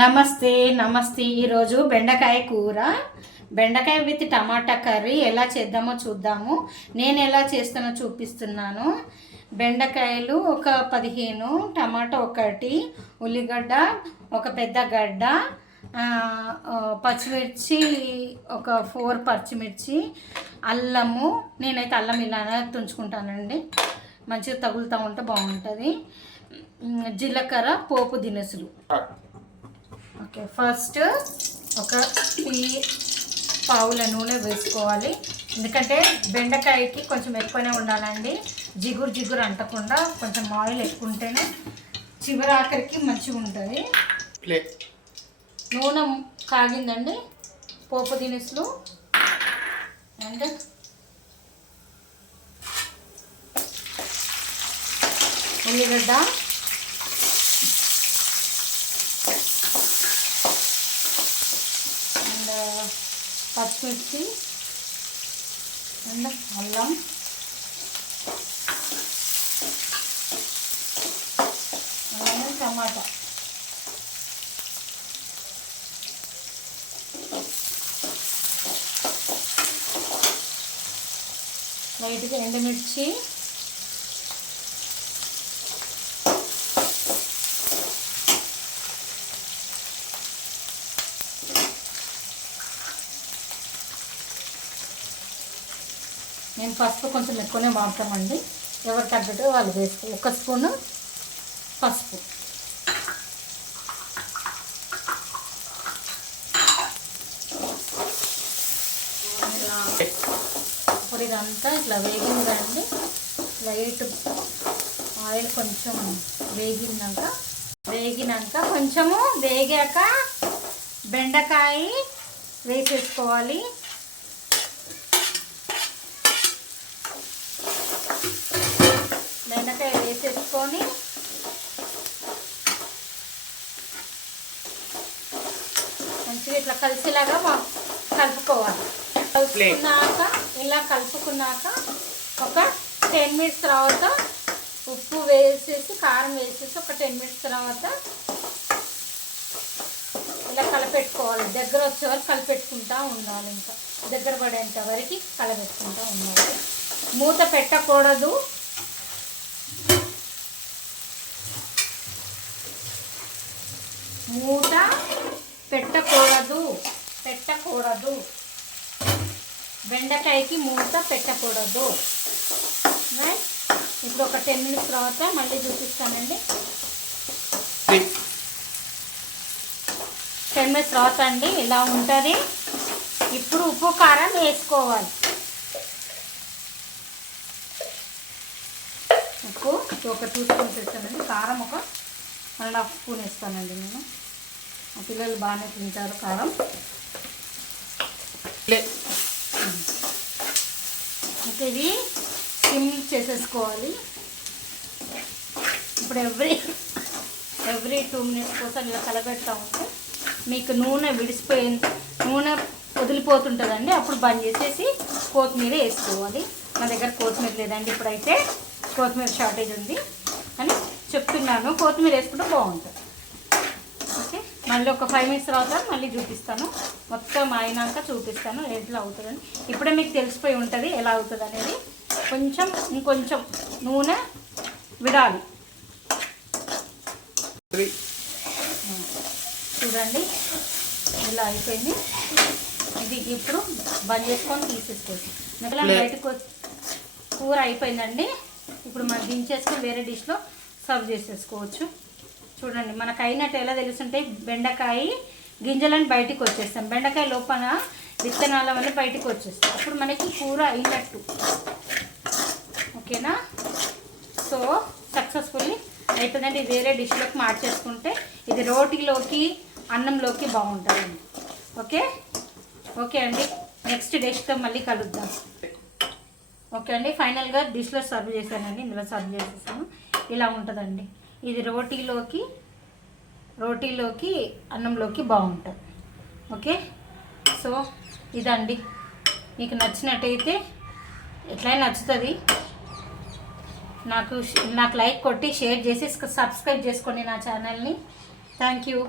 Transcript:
నమస్తే ఈరోజు బెండకాయ కూర, బెండకాయ విత్ టమాటా కర్రీ ఎలా చేద్దామో చూద్దాము. నేను ఎలా చేస్తానో చూపిస్తున్నాను. బెండకాయలు ఒక 15, టమాటా ఒకటి, ఉల్లిగడ్డ ఒక పెద్ద గడ్డ, పచ్చిమిర్చి ఒక 4 పచ్చిమిర్చి, అల్లము, నేనైతే అల్లం ఇలా తుంచుకుంటానండి, మంచిగా తగులుతూ ఉంటే బాగుంటుంది. జీలకర్ర, పోపు దినుసులు. ఓకే, ఫస్ట్ ఒక పావుల నూనె వేసుకోవాలి, ఎందుకంటే బెండకాయకి కొంచెం ఎక్కువనే ఉండాలండి, జిగురు అంటకుండా కొంచెం ఆయిల్ ఎక్కువ ఉంటేనే చివరి ఆఖరికి మంచిగా ఉంటుంది. నూనె కాగిందండి, పోపు దినుసులు అండ్ ఉల్లిగడ్డ, పచ్చిమిర్చి అండ్ అల్లం, టమాటా, లైట్గా ఎండుమిర్చి, నేను పసుపు కొంచెం ఎక్కువనే వాడతామండి, ఎవరు తగ్గట్టు వాళ్ళు వేసుకో. 1 స్పూను పసుపు, ఇప్పుడు ఇదంతా ఇట్లా వేగిందండి. లైట్ ఆయిల్ కొంచెం వేగినాక కొంచెము వేగాక బెండకాయ వేసేసుకోవాలి. బెండకాయ వేసేసుకొని మంచిగా ఇట్లా కలిసేలాగా కలుపుకోవాలి. కలుపుకున్నాక ఒక 10 మినిట్స్ తర్వాత ఉప్పు వేసేసి కారం వేసేసి ఒక 10 మినిట్స్ తర్వాత ఇలా కలపెట్టుకోవాలి. దగ్గర వచ్చే వరకు కలిపెట్టుకుంటూ ఉండాలి, ఇంకా దగ్గర పడేంత వరకు కలపెట్టుకుంటూ ఉండాలి. మూత పెట్టకూడదు, పెట్టకూడదు, బెండకాయకి మూత పెట్టకూడదు. రైట్, ఇప్పుడు ఒక 10 మినిట్స్ తర్వాత మళ్ళీ చూపిస్తానండి. 10 మినిట్స్ తర్వాత అండి ఇలా ఉంటుంది. ఇప్పుడు ఉప్పు కారం వేసుకోవాలి. ఉప్పు ఒక 2 స్పూన్స్ వేస్తానండి, కారం ఒక 1.5 స్పూన్ వేస్తానండి. నేను మా పిల్లలు బాగానే తింటారు కారం. ఇంకా ఇది సిమ్ చేసేసుకోవాలి. ఇప్పుడు ఎవ్రీ 2 మినిట్స్ కోసం ఇలా కలబెడతా ఉంటే మీకు నూనె వదిలిపోతుంటుందండి. అప్పుడు బంద్ చేసేసి కొత్తిమీర వేసుకోవాలి. మా దగ్గర కొత్తిమీర లేదండి, ఇప్పుడైతే కొత్తిమీర షార్టేజ్ ఉంది అని చెప్తున్నాను. కొత్తిమీర వేసుకుంటే బాగుంటుంది. ఓకే, మళ్ళీ ఒక 5 మినిట్స్ తర్వాత మళ్ళీ చూపిస్తాను. మొత్తం అయినాక చూపిస్తాను ఎట్లా అవుతుందని. ఇప్పుడే మీకు తెలిసిపోయి ఉంటుంది ఎలా అవుతుంది అనేది. ఇంకొంచెం నూనె విడాలి. చూడండి ఇలా అయిపోయింది. ఇది ఇప్పుడు బంద్ చేసుకొని తీసేసుకోవచ్చు. మిగతా బయటకు కూర అయిపోయిందండి. ఇప్పుడు మనం దించేసుకొని వేరే డిష్లో సర్వ్ చేసేసుకోవచ్చు. చూడండి మనకు అయినట్టు ఎలా తెలుస్తుంటే బెండకాయ గింజలని బయటికి వచ్చేస్తాం, బెండకాయ లోపల విత్తనాల వల్ల బయటికి వచ్చేస్తాం. అప్పుడు మనకి కూర అయినట్టు. ఓకేనా? సో సక్సెస్ఫుల్లీ అయిపోయిందండి. వేరే డిష్లోకి మార్చేసుకుంటే ఇది రోటీలోకి అన్నంలోకి బాగుంటుందండి. ఓకే అండి, నెక్స్ట్ డిష్తో మళ్ళీ కలుద్దాం. ఓకే అండి, ఫైనల్గా డిష్లో సర్వ్ చేశానండి. ఇందులో సర్వ్ చేసేసాను. ఇలా ఉంటుందండి. ఇది రోటీలోకి అన్నంలోకి బాగుంటుంది. ఓకే, సో ఇదండి. మీకు నచ్చినట్టయితే ఎట్లయినా నచ్చుతుంది. నాకు లైక్ కొట్టి షేర్ చేసి సబ్స్క్రైబ్ చేసుకోండి నా ఛానల్ని. Thank you.